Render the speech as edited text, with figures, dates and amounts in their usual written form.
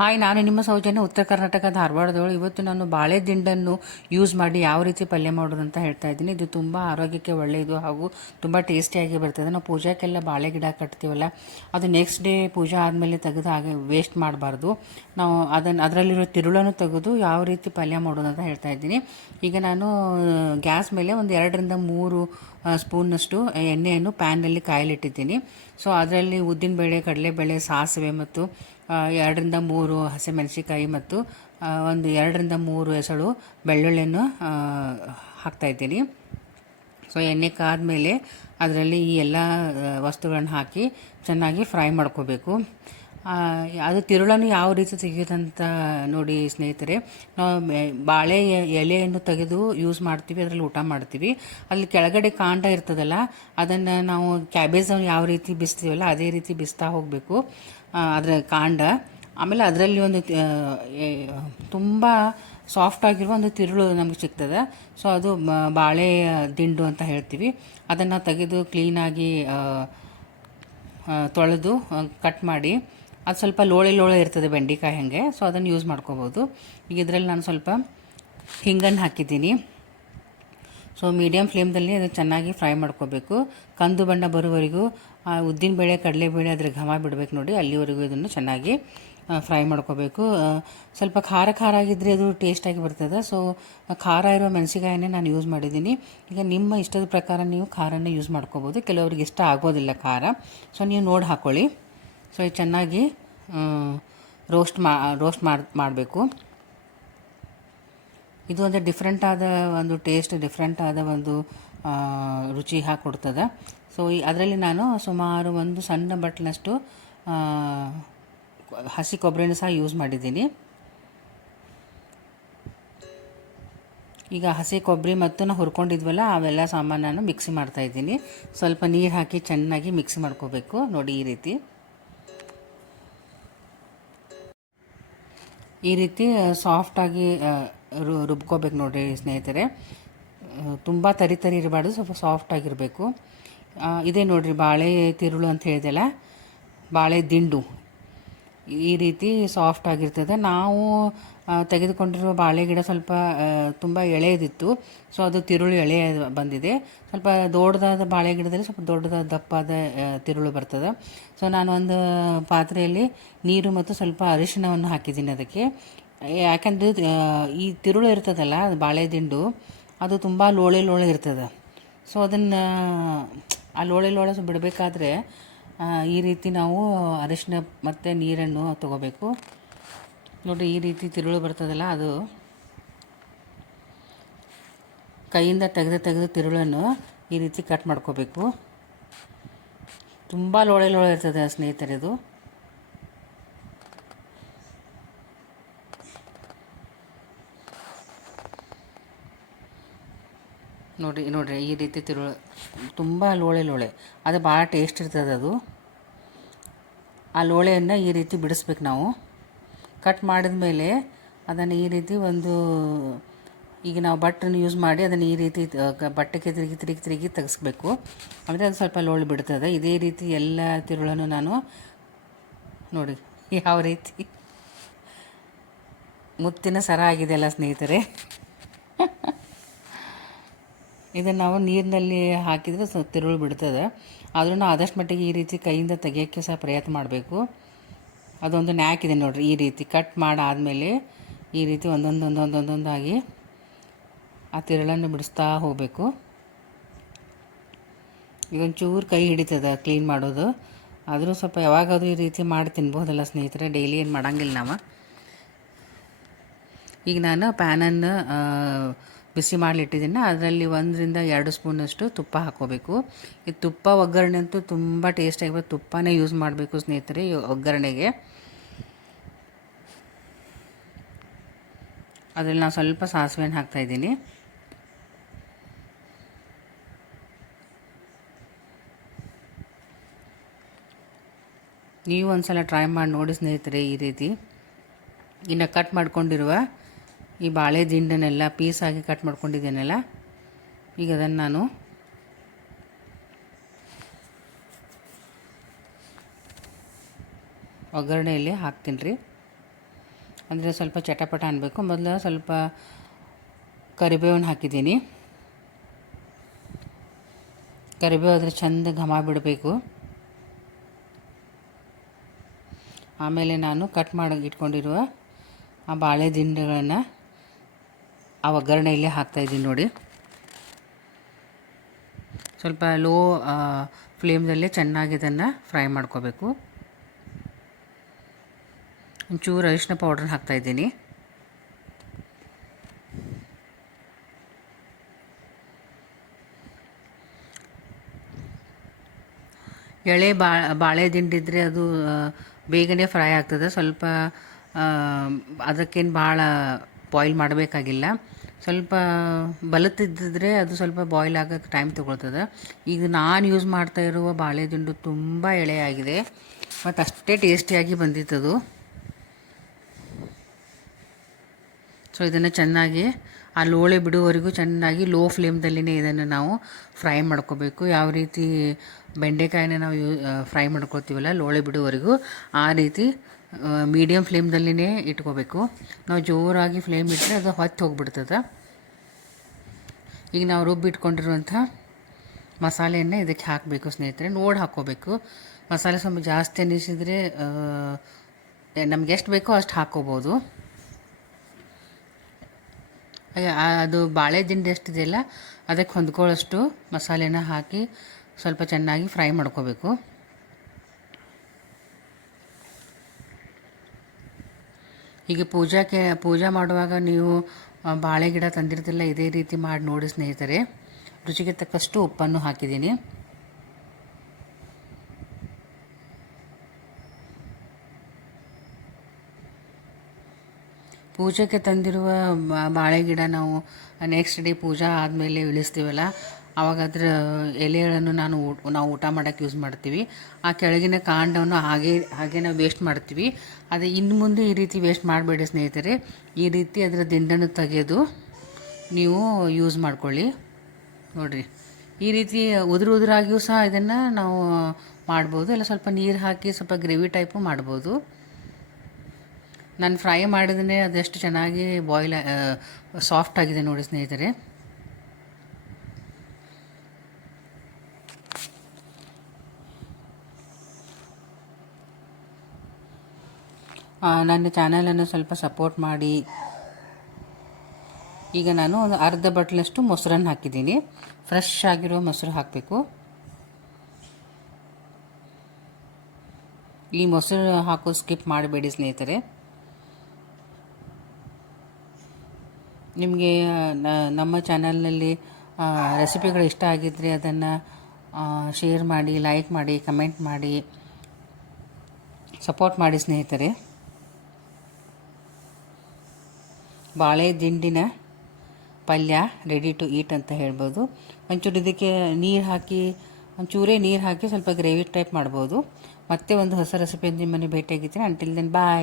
Hi, ನಾನು ನಿಮ್ಮ ಸೌಜನ್ಯ, ಉತ್ತರ ಕರ್ನಾಟಕ ಧಾರವಾಡದವಳು. ಇವತ್ತು ನಾನು ಬಾಳೆ ದಿಂಡನ್ನು ಯೂಸ್ ಮಾಡಿ ಯಾವ ರೀತಿ ಪಲ್ಯ ಮಾಡೋದು ಅಂತ ಹೇಳ್ತಾ ಇದ್ದೀನಿ. ಇದು ತುಂಬ ಆರೋಗ್ಯಕ್ಕೆ ಒಳ್ಳೆಯದು ಹಾಗೂ ತುಂಬ ಟೇಸ್ಟಿಯಾಗಿ ಬರ್ತದೆ. ನಾವು ಪೂಜಾಕ್ಕೆಲ್ಲ ಬಾಳೆ ಗಿಡ ಕಟ್ತೀವಲ್ಲ, ಅದು ನೆಕ್ಸ್ಟ್ ಡೇ ಪೂಜೆ ಆದಮೇಲೆ ತೆಗೆದು ಹಾಗೆ ವೇಸ್ಟ್ ಮಾಡಬಾರ್ದು. ನಾವು ಅದರಲ್ಲಿರೋ ತಿರುಳನ್ನು ತೆಗೆದು ಯಾವ ರೀತಿ ಪಲ್ಯ ಮಾಡೋದು ಅಂತ ಹೇಳ್ತಾ ಇದ್ದೀನಿ. ಈಗ ನಾನು ಗ್ಯಾಸ್ ಮೇಲೆ ಒಂದು 2 ರಿಂದ 3 ಸ್ಪೂನ್ನಷ್ಟು ಎಣ್ಣೆಯನ್ನು ಪ್ಯಾನ್ನಲ್ಲಿ ಕಾಯಲಿಟ್ಟಿದ್ದೀನಿ. ಸೊ ಅದರಲ್ಲಿ ಉದ್ದಿನಬೇಳೆ, ಕಡಲೆಬೇಳೆ, ಸಾಸಿವೆ ಮತ್ತು 2 ರಿಂದ 3 ಹಸಿಮೆಣಸಿಕಾಯಿ ಮತ್ತು ಒಂದು 2 ರಿಂದ 3 ಎಸಳು ಬೆಳ್ಳುಳ್ಳಿಯನ್ನು ಹಾಕ್ತಾಯಿದ್ದೀನಿ. ಸೊ ಎಣ್ಣೆ ಕಾದ್ಮೇಲೆ ಅದರಲ್ಲಿ ಈ ಎಲ್ಲ ವಸ್ತುಗಳನ್ನು ಹಾಕಿ ಚೆನ್ನಾಗಿ ಫ್ರೈ ಮಾಡ್ಕೋಬೇಕು. ಅದು ತಿರುಳನ್ನು ಯಾವ ರೀತಿ ತೆಗೆಯೋದಂತ ನೋಡಿ ಸ್ನೇಹಿತರೆ. ನಾವು ಬಾಳೆ ಎಲೆಯನ್ನು ತೆಗೆದು ಯೂಸ್ ಮಾಡ್ತೀವಿ, ಅದರಲ್ಲಿ ಊಟ ಮಾಡ್ತೀವಿ. ಅಲ್ಲಿ ಕೆಳಗಡೆ ಕಾಂಡ ಇರ್ತದಲ್ಲ, ಅದನ್ನು ನಾವು ಕ್ಯಾಬೇಜನ್ನು ಯಾವ ರೀತಿ ಬಿಸ್ತೀವಲ್ಲ ಅದೇ ರೀತಿ ಬಿಸ್ತಾ ಹೋಗಬೇಕು ಅದರ ಕಾಂಡ. ಆಮೇಲೆ ಅದರಲ್ಲಿ ಒಂದು ತುಂಬ ಸಾಫ್ಟ್ ಆಗಿರುವ ಒಂದು ತಿರುಳು ನಮಗೆ ಸಿಗ್ತದೆ. ಸೊ ಅದು ಬಾಳೆ ದಿಂಡು ಅಂತ ಹೇಳ್ತೀವಿ. ಅದನ್ನು ತೆಗೆದು ಕ್ಲೀನಾಗಿ ತೊಳೆದು ಕಟ್ ಮಾಡಿ, ಅದು ಸ್ವಲ್ಪ ಲೋಳೆ ಇರ್ತದೆ ಬೆಂಡೆಕಾಯಿ ಹಾಗೆ. ಸೊ ಅದನ್ನು ಯೂಸ್ ಮಾಡ್ಕೋಬೋದು. ಈಗ ಇದರಲ್ಲಿ ನಾನು ಸ್ವಲ್ಪ ಹಿಂಗನ್ನು ಹಾಕಿದ್ದೀನಿ. ಸೊ ಮೀಡಿಯಮ್ ಫ್ಲೇಮ್ದಲ್ಲಿ ಅದು ಚೆನ್ನಾಗಿ ಫ್ರೈ ಮಾಡ್ಕೋಬೇಕು. ಕಂದು ಬಣ್ಣ ಬರುವವರೆಗೂ ಉದ್ದಿನಬೇಳೆ, ಕಡಲೆಬೇಳೆ ಅದ್ರ ಘಮ ಬಿಡಬೇಕು ನೋಡಿ, ಅಲ್ಲಿವರೆಗೂ ಇದನ್ನು ಚೆನ್ನಾಗಿ ಫ್ರೈ ಮಾಡ್ಕೋಬೇಕು. ಸ್ವಲ್ಪ ಖಾರ ಆಗಿದ್ದರೆ ಅದು ಟೇಸ್ಟಾಗಿ ಬರ್ತದೆ. ಸೊ ಖಾರ ಇರೋ ಮೆಣಸಿಕಾಯನ್ನೇ ನಾನು ಯೂಸ್ ಮಾಡಿದ್ದೀನಿ. ಈಗ ನಿಮ್ಮ ಇಷ್ಟದ ಪ್ರಕಾರ ನೀವು ಖಾರನ ಯೂಸ್ ಮಾಡ್ಕೋಬೋದು. ಕೆಲವರಿಗೆ ಇಷ್ಟ ಆಗೋದಿಲ್ಲ ಖಾರ, ಸೊ ನೀವು ನೋಡಿ ಹಾಕ್ಕೊಳ್ಳಿ. ಸೊ ಇದು ಚೆನ್ನಾಗಿ ರೋಸ್ಟ್ ಮಾಡಬೇಕು. ಇದು ಒಂದು ಡಿಫ್ರೆಂಟ್ ಆದ ಒಂದು ಟೇಸ್ಟ್, ಡಿಫ್ರೆಂಟ್ ಆದ ಒಂದು ರುಚಿ ಹಾಕಿಕೊಡ್ತದೆ. ಸೊ ಅದರಲ್ಲಿ ನಾನು ಸುಮಾರು ಒಂದು ಸಣ್ಣ ಬಟ್ಲಷ್ಟು ಹಸಿ ಕೊಬ್ಬರಿನ ಸಹ ಯೂಸ್ ಮಾಡಿದ್ದೀನಿ. ಈಗ ಹಸಿ ಕೊಬ್ಬರಿ ಮತ್ತು ನಾವು ಹುರ್ಕೊಂಡಿದ್ವಲ್ಲ ಅವೆಲ್ಲ ಸಾಮಾನನ್ನು ಮಿಕ್ಸಿ ಮಾಡ್ತಾಯಿದ್ದೀನಿ. ಸ್ವಲ್ಪ ನೀರು ಹಾಕಿ ಚೆನ್ನಾಗಿ ಮಿಕ್ಸಿ ಮಾಡ್ಕೋಬೇಕು ನೋಡಿ. ಈ ರೀತಿ ಸಾಫ್ಟಾಗಿ ರುಬ್ಕೋಬೇಕು ನೋಡಿರಿ ಸ್ನೇಹಿತರೆ. ತುಂಬ ತರಿ ಇರಬಾರ್ದು, ಸ್ವಲ್ಪ ಸಾಫ್ಟಾಗಿರಬೇಕು. ಇದೇ ನೋಡಿರಿ ಬಾಳೆ ತಿರುಳು ಅಂತ ಹೇಳಿದೆಲ್ಲ, ಬಾಳೆ ದಿಂಡು ಈ ರೀತಿ ಸಾಫ್ಟ್ ಆಗಿರ್ತದೆ. ನಾವು ತೆಗೆದುಕೊಂಡಿರುವ ಬಾಳೆ ಗಿಡ ಸ್ವಲ್ಪ ತುಂಬ ಎಳೆಯದಿತ್ತು. ಸೊ ಅದು ತಿರುಳು ಎಳೆಯ ಬಂದಿದೆ. ಸ್ವಲ್ಪ ದೊಡ್ಡದಾದ ಬಾಳೆ ಗಿಡದಲ್ಲಿ ಸ್ವಲ್ಪ ದೊಡ್ಡದಾದ ದಪ್ಪಾದ ತಿರುಳು ಬರ್ತದೆ. ಸೊ ನಾನು ಒಂದು ಪಾತ್ರೆಯಲ್ಲಿ ನೀರು ಮತ್ತು ಸ್ವಲ್ಪ ಅರಿಶಿಣವನ್ನು ಹಾಕಿದ್ದೀನಿ ಅದಕ್ಕೆ. ಯಾಕಂದರೆ ಈ ತಿರುಳು ಇರ್ತದಲ್ಲ, ಬಾಳೆ ದಿಂಡು ಅದು ತುಂಬ ಲೋಳೆ ಇರ್ತದೆ. ಸೊ ಅದನ್ನು ಆ ಲೋಳೆ ಬಿಡಬೇಕಾದ್ರೆ ಈ ರೀತಿ ನಾವು ಅರಿಶಿನ ಮತ್ತು ನೀರನ್ನು ತಗೋಬೇಕು ನೋಡಿ. ಈ ರೀತಿ ತಿರುಳು ಬರ್ತದಲ್ಲ, ಅದು ಕೈಯಿಂದ ತೆಗೆದು ತಿರುಳನ್ನು ಈ ರೀತಿ ಕಟ್ ಮಾಡ್ಕೋಬೇಕು. ತುಂಬ ಲೋಳೆ ಇರ್ತದೆ ಸ್ನೇಹಿತರೆ ಇದು. ನೋಡಿರಿ ಈ ರೀತಿ ತಿರುಳು ತುಂಬ ಲೋಳೆ ಅದು ಭಾಳ ಟೇಸ್ಟ್ ಇರ್ತದೆ. ಅದು ಆ ಲೋಳೆಯನ್ನು ಈ ರೀತಿ ಬಿಡಿಸ್ಬೇಕು ನಾವು. ಕಟ್ ಮಾಡಿದ ಮೇಲೆ ಅದನ್ನು ಈ ರೀತಿ ಒಂದು, ಈಗ ನಾವು ಬಟ್ಟನ್ನು ಯೂಸ್ ಮಾಡಿ ಅದನ್ನು ಈ ರೀತಿ ಬಟ್ಟೆಗೆ ತಿರುಗಿ ತೆಗೆಸ್ಬೇಕು. ಅಂದರೆ ಅದು ಸ್ವಲ್ಪ ಲೋಳೆ ಬಿಡ್ತದೆ. ಇದೇ ರೀತಿ ಎಲ್ಲ ತಿರುಳನ್ನು ನಾನು ನೋಡಿ ಯಾವ ರೀತಿ ಮುತ್ತಿನ ಸರ ಆಗಿದೆಯಲ್ಲ ಸ್ನೇಹಿತರೆ. ಇದನ್ನು ನಾವು ನೀರಿನಲ್ಲಿ ಹಾಕಿದರೆ ತಿರುಳು ಬಿಡ್ತದೆ. ಆದ್ರೂ ನಾವು ಆದಷ್ಟು ಮಟ್ಟಿಗೆ ಈ ರೀತಿ ಕೈಯಿಂದ ತೆಗಿಯೋಕ್ಕೆ ಸಹ ಪ್ರಯತ್ನ ಮಾಡಬೇಕು. ಅದೊಂದು ನ್ಯಾಕ್ ಇದೆ ನೋಡಿರಿ. ಈ ರೀತಿ ಕಟ್ ಮಾಡಾದಮೇಲೆ ಈ ರೀತಿ ಒಂದೊಂದಾಗಿ ಆ ತಿರುಳನ್ನು ಬಿಡಿಸ್ತಾ ಹೋಗಬೇಕು. ಇದೊಂಚೂರು ಕೈ ಹಿಡಿತದೆ ಕ್ಲೀನ್ ಮಾಡೋದು. ಆದರೂ ಸ್ವಲ್ಪ ಯಾವಾಗಾದರೂ ಈ ರೀತಿ ಮಾಡಿ ತಿನ್ಬೋದಲ್ಲ ಸ್ನೇಹಿತರೆ, ಡೈಲಿ ಏನು ಮಾಡೋಂಗಿಲ್ಲ ನಾವು. ಈಗ ನಾನು ಪ್ಯಾನನ್ನು ಬಿಸಿ ಮಾಡಲಿಟ್ಟಿದ್ದೀನಿ. ಅದರಲ್ಲಿ 1 ರಿಂದ 2 ಸ್ಪೂನಷ್ಟು ತುಪ್ಪ ಹಾಕ್ಕೋಬೇಕು. ಈ ತುಪ್ಪ ಒಗ್ಗರಣೆ ಅಂತೂ ತುಂಬ ಟೇಸ್ಟಾಗಿ ತುಪ್ಪನೇ ಯೂಸ್ ಮಾಡಬೇಕು ಸ್ನೇಹಿತರೆ ಒಗ್ಗರಣೆಗೆ. ಅದರಲ್ಲಿ ನಾನು ಸ್ವಲ್ಪ ಸಾಸಿವೆನ ಹಾಕ್ತಾಯಿದ್ದೀನಿ. ನೀವು ಒಂದು ಸಲ ಟ್ರೈ ಮಾಡಿ ನೋಡಿ ಸ್ನೇಹಿತರೆ ಈ ರೀತಿ. ಇನ್ನು ಕಟ್ ಮಾಡ್ಕೊಂಡಿರುವ ಈ ಬಾಳೆ ದಿಂಡನ್ನೆಲ್ಲ ಪೀಸಾಗಿ ಕಟ್ ಮಾಡ್ಕೊಂಡಿದ್ದೇನಲ್ಲ, ಈಗ ಅದನ್ನು ನಾನು ಒಗ್ಗರಣೆಯಲ್ಲಿ ಹಾಕ್ತೀನಿ ರೀ. ಅಂದರೆ ಸ್ವಲ್ಪ ಚಟಪಟ ಅನ್ನಬೇಕು. ಮೊದಲು ಸ್ವಲ್ಪ ಕರಿಬೇವನ್ನು ಹಾಕಿದ್ದೀನಿ. ಕರಿಬೇವು ಆದರೆ ಚೆಂದ ಘಮ ಬಿಡಬೇಕು. ಆಮೇಲೆ ನಾನು ಕಟ್ ಮಾಡಿ ಇಟ್ಕೊಂಡಿರುವ ಆ ಬಾಳೆ ದಿಂಡುಗಳನ್ನು ಆ ಒಗ್ಗರಣೆಯಲ್ಲೇ ಹಾಕ್ತಾಯಿದ್ದೀನಿ ನೋಡಿ. ಸ್ವಲ್ಪ ಲೋ ಫ್ಲೇಮ್ದಲ್ಲೇ ಚೆನ್ನಾಗಿ ಇದನ್ನು ಫ್ರೈ ಮಾಡ್ಕೋಬೇಕು. ಒಂಚೂರು ಅರಿಶಿನ ಪೌಡ್ರ್ ಹಾಕ್ತಾಯಿದ್ದೀನಿ. ಎಳೆ ಬಾಳೆ ದಿಂಡಿದ್ರೆ ಅದು ಬೇಗನೆ ಫ್ರೈ ಆಗ್ತದೆ. ಸ್ವಲ್ಪ ಅದಕ್ಕೇನು ಭಾಳ ಬಾಯ್ಲ್ ಮಾಡಬೇಕಾಗಿಲ್ಲ. ಸ್ವಲ್ಪ ಬಲತಿದ್ದಿದ್ರೆ ಅದು ಸ್ವಲ್ಪ ಬಾಯ್ಲ್ ಆಗೋಕ್ಕೆ ಟೈಮ್ ತೊಗೊಳ್ತದೆ. ಈಗ ನಾನು ಯೂಸ್ ಮಾಡ್ತಾ ಇರುವ ಬಾಳೆ ದಿಂಡು ತುಂಬ ಎಳೆಯಾಗಿದೆ ಮತ್ತು ಅಷ್ಟೇ ಟೇಸ್ಟಿಯಾಗಿ ಬಂದಿತ್ತದು. ಸೊ ಇದನ್ನು ಚೆನ್ನಾಗಿ ಆ ಲೋಳೆ ಬಿಡುವವರೆಗೂ ಚೆನ್ನಾಗಿ ಲೋ ಫ್ಲೇಮ್ದಲ್ಲಿನೇ ಇದನ್ನು ನಾವು ಫ್ರೈ ಮಾಡ್ಕೋಬೇಕು. ಯಾವ ರೀತಿ ಬೆಂಡೆಕಾಯಿನ ನಾವು ಫ್ರೈ ಮಾಡ್ಕೊತೀವಲ್ಲ ಲೋಳೆ ಬಿಡುವವರೆಗೂ, ಆ ರೀತಿ ಮೀಡಿಯಮ್ ಫ್ಲೇಮ್ದಲ್ಲಿನೇ ಇಟ್ಕೋಬೇಕು. ನಾವು ಜೋರಾಗಿ ಫ್ಲೇಮ್ ಇಟ್ಟರೆ ಅದು ಹೊತ್ತಿ ಹೋಗ್ಬಿಡ್ತದೆ. ಈಗ ನಾವು ರುಬ್ಬಿಟ್ಕೊಂಡಿರುವಂಥ ಮಸಾಲೆಯನ್ನು ಇದಕ್ಕೆ ಹಾಕಬೇಕು ಸ್ನೇಹಿತರೆ. ನೋಡಿ ಹಾಕ್ಕೋಬೇಕು. ಮಸಾಲೆ ಸ್ವಲ್ಪ ಜಾಸ್ತಿ ಅನ್ನಿಸಿದರೆ ನಮ್ಗೆ ಎಷ್ಟು ಬೇಕೋ ಅಷ್ಟು ಹಾಕ್ಕೋಬೋದು. ಅದು ಬಾಳೆ ದಿಂಡು ಎಷ್ಟಿದೆಯಲ್ಲ ಅದಕ್ಕೆ ಹೊಂದ್ಕೊಳ್ಳೋಷ್ಟು ಮಸಾಲೆನ ಹಾಕಿ ಸ್ವಲ್ಪ ಚೆನ್ನಾಗಿ ಫ್ರೈ ಮಾಡ್ಕೋಬೇಕು. ಹೀಗೆ ಪೂಜಾ ಮಾಡುವಾಗ ನೀವು ಬಾಳೆ ಗಿಡ ತಂದಿರ್ತಿಲ್ಲ, ಇದೇ ರೀತಿ ಮಾಡಿ ನೋಡಿ ಸ್ನೇಹಿತರೆ. ರುಚಿಗೆ ತಕ್ಕಷ್ಟು ಉಪ್ಪನ್ನು ಹಾಕಿದ್ದೀನಿ. ಪೂಜೆಗೆ ತಂದಿರುವ ಬಾಳೆ ಗಿಡ ನಾವು ನೆಕ್ಸ್ಟ್ ಡೇ ಪೂಜಾ ಆದಮೇಲೆ ಇಳಿಸ್ತೀವಲ್ಲ, ಆವಾಗ ಅದರ ಎಲೆಗಳನ್ನು ನಾವು ಊಟ ಮಾಡೋಕ್ಕೆ ಯೂಸ್ ಮಾಡ್ತೀವಿ. ಆ ಕೆಳಗಿನ ಕಾಂಡವನ್ನು ಹಾಗೆ ನಾವು ವೇಸ್ಟ್ ಮಾಡ್ತೀವಿ. ಅದು ಇನ್ನು ಮುಂದೆ ಈ ರೀತಿ ವೇಸ್ಟ್ ಮಾಡಬೇಡಿ ಸ್ನೇಹಿತರೆ. ಈ ರೀತಿ ಅದರ ದಿಂಡನ್ನು ತೆಗೆದು ನೀವು ಯೂಸ್ ಮಾಡ್ಕೊಳ್ಳಿ. ನೋಡಿರಿ, ಈ ರೀತಿ ಉದುರಾಗಿಯೂ ಸಹ ಇದನ್ನು ನಾವು ಮಾಡ್ಬೋದು. ಇಲ್ಲ ಸ್ವಲ್ಪ ನೀರು ಹಾಕಿ ಸ್ವಲ್ಪ ಗ್ರೇವಿ ಟೈಪು ಮಾಡ್ಬೋದು. ನಾನು ಫ್ರೈ ಮಾಡಿದ್ರೆ ಅದೆಷ್ಟು ಚೆನ್ನಾಗಿ ಸಾಫ್ಟ್ ಆಗಿದೆ ನೋಡಿ ಸ್ನೇಹಿತರೆ. ನನ್ನ ಚಾನಲನ್ನು ಸ್ವಲ್ಪ ಸಪೋರ್ಟ್ ಮಾಡಿ. ಈಗ ನಾನು ಒಂದು ಅರ್ಧ ಬಟ್ಲಷ್ಟು ಮೊಸರನ್ನು ಹಾಕಿದ್ದೀನಿ. ಫ್ರೆಶ್ ಆಗಿರೋ ಮೊಸರು ಹಾಕಬೇಕು. ಈ ಮೊಸರು ಹಾಕೋದು ಸ್ಕಿಪ್ ಮಾಡಬೇಡಿ ಸ್ನೇಹಿತರೆ. ನಿಮಗೆ ನಮ್ಮ ಚಾನಲ್ನಲ್ಲಿ ರೆಸಿಪಿಗಳು ಇಷ್ಟ ಆಗಿದ್ದರೆ ಅದನ್ನು ಶೇರ್ ಮಾಡಿ, ಲೈಕ್ ಮಾಡಿ, ಕಮೆಂಟ್ ಮಾಡಿ, ಸಪೋರ್ಟ್ ಮಾಡಿ ಸ್ನೇಹಿತರೆ. ಬಾಳೆ ದಿಂಡಿನ ಪಲ್ಯ ರೆಡಿ ಟು ಈಟ್ ಅಂತ ಹೇಳ್ಬೋದು. ಒಂಚೂರು ಇದಕ್ಕೆ ಒಂಚೂರೇ ನೀರು ಹಾಕಿ ಸ್ವಲ್ಪ ಗ್ರೇವಿ ಟೈಪ್ ಮಾಡ್ಬೋದು. ಮತ್ತೆ ಒಂದು ಹೊಸ ರೆಸಿಪಿಯಿಂದ ನಿಮ್ಮನ್ನು ಭೇಟಿಯಾಗಿದ್ದೀನಿ. Until then bye.